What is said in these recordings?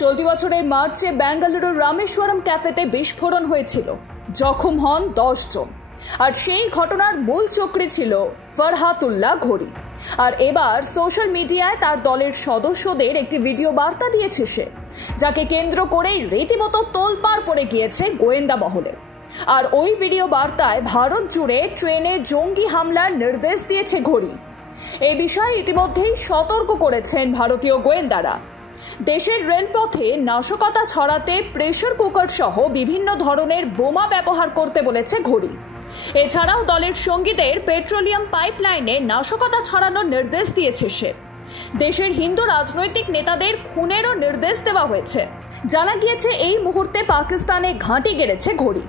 চলতি বছরের মার্চে বেঙ্গালুরুর রামেশ্বরম ক্যাফেতে বিস্ফোরণ হয়েছিল। জখম হন 10 জন। আর সেই ঘটনার মূল চক্রী ছিল ফরহাতুল্লাহ ঘড়ি। আর এবার সোশ্যাল মিডিয়ায় তার দলের সদস্যদের একটি ভিডিও বার্তা দিয়েছে সে, যাকে কেন্দ্র করেই রীতিমতো তোলপাড় পড়ে গিয়েছে গোয়েন্দা মহলে। আর ওই ভিডিও বার্তায় ভারত জুড়ে ট্রেনে জঙ্গি হামলার নির্দেশ দিয়েছে ঘড়ি। এই বিষয়ে ইতিমধ্যেই সতর্ক করেছেন ভারতীয় গোয়েন্দারা। দেশের রেলপথে নাশকতা ছড়াতে প্রেসার কুকার সহ বিভিন্ন ধরনের বোমা ব্যবহার করতে বলেছে ঘড়ি। এছাড়াও দলের সঙ্গীদের পেট্রোলিয়াম পাইপলাইনে নাশকতা ছড়ানোর নির্দেশ দিয়েছে সে। দেশের হিন্দু রাজনৈতিক নেতাদের খুনেরও নির্দেশ দেওয়া হয়েছে। জানা গিয়েছে এই মুহূর্তে পাকিস্তানে ঘাঁটি গেড়েছে ঘড়ি।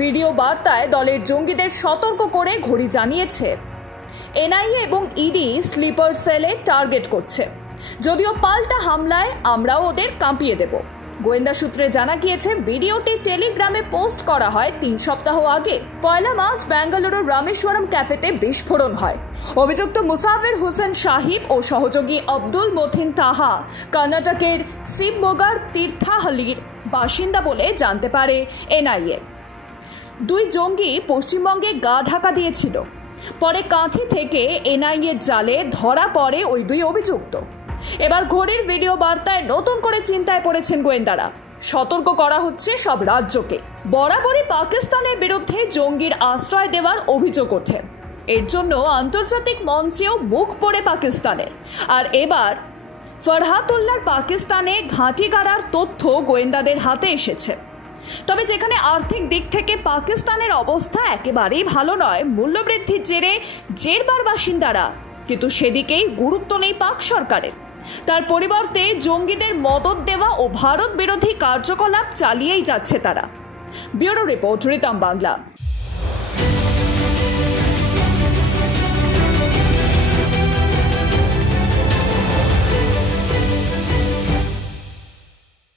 ভিডিও বার্তায় দলের জঙ্গিদের সতর্ক করে ঘড়ি জানিয়েছে এনআইএ এবং ইডি স্লিপার সেলে টার্গেট করছে, যদিও পাল্টা হামলায় আমরাও ওদের কাঁপিয়ে দেব। গোয়েন্দা সূত্রে জানা গিয়েছে ভিডিওটি টেলিগ্রামে পোস্ট করা হয় 3 সপ্তাহ আগে। 1 মার্চ বেঙ্গালুরুর রামেশ্বরম ক্যাফেতে বিস্ফোরণ হয়। অভিযুক্ত মুসাফির হোসেন সাহিব ও সহযোগী আব্দুল মতিন তাহা কর্ণাটকের শিবমোগার তীর্থাহালির বাসিন্দা বলে জানতে পারে এনআইএ। 2 জঙ্গি পশ্চিমবঙ্গে গা ঢাকা দিয়েছিল। পরে কাঁথি থেকে এনআইএর জালে ধরা পড়ে ওই 2 অভিযুক্ত। এবার ঘড়ির ভিডিও বার্তায় নতুন করে চিন্তায় পড়েছেন গোয়েন্দারা। সতর্ক করা হচ্ছে সব রাজ্যকে। বরাবরই পাকিস্তানের বিরুদ্ধে জঙ্গির আশ্রয় দেওয়ার অভিযোগ ওঠে। এর জন্য আন্তর্জাতিক মঞ্চেও মুখ পড়ে পাকিস্তানের। আর এবার ফরহাতুল্লাহর পাকিস্তানে ঘাঁটি গাড়ার তথ্য গোয়েন্দাদের হাতে এসেছে। তবে যেখানে আর্থিক দিক থেকে পাকিস্তানের অবস্থা একেবারেই ভালো নয়, মূল্যবৃদ্ধির জেরে জেরবার বাসিন্দারা, কিন্তু সেদিকেই গুরুত্ব নেই পাক সরকারের। তার পরিবর্তে জঙ্গিদের মদদ দেওয়া ও ভারত বিরোধী কার্যকলাপ চালিয়েই যাচ্ছে তারা। Bureau report, Ritam Bangla.